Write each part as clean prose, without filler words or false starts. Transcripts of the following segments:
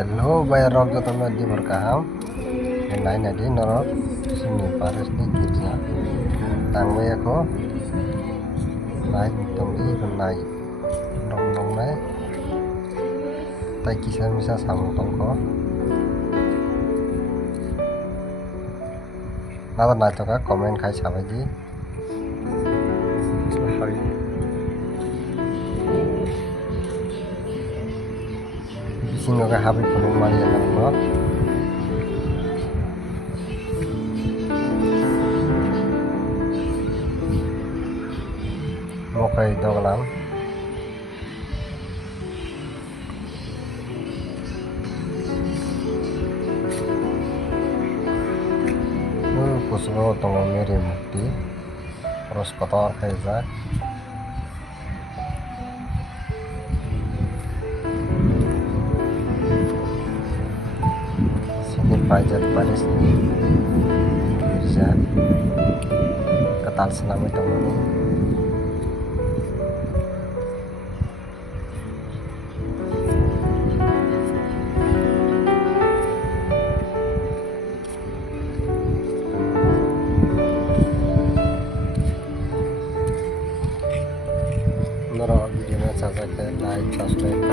Hello, bayar rok jatuh di berkaham. Yang lain ada norok sini paris ni kirja. Tangwe aku naik tunggi naik dong naik. Tai kisah misah samung tongko. Nada naik ka komen kai sabaji. Singo ka habi pulung mari yang nang Mokai dogalang Pusgo tongo meri mukti terus kotor kaisa sini pajak paris kirja ketal senam itu ini Nora video caca kayak like subscribe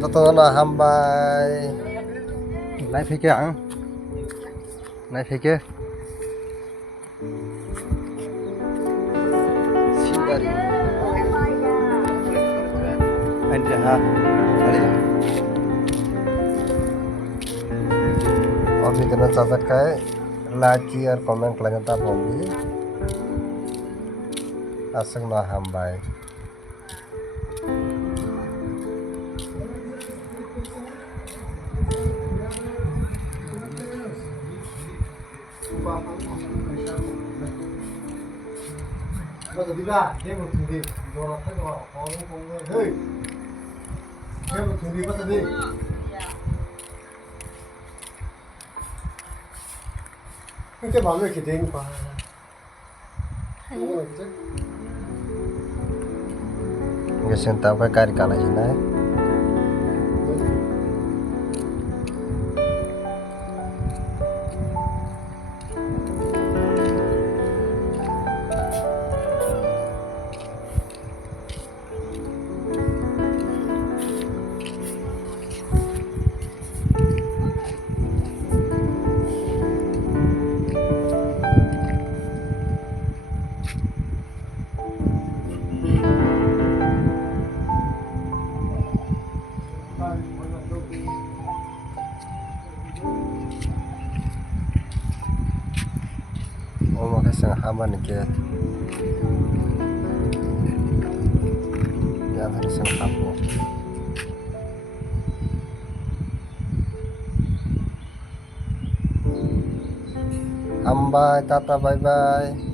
Toto na hambai lại phía kia ăn lại phía kia anh ha और भी देना चाह सकता है लाइक और कमेंट लगाता होंगे असंग ना हम भाई Bây giờ đi một thùng đi, rồi là thấy có hơi, thêm một thùng đi bắt đi. Cái bảo người kia đến qua. Nggak sentau ke kari kalah sini Sang hama nike yang harus sang hapo Ambai tata bye bye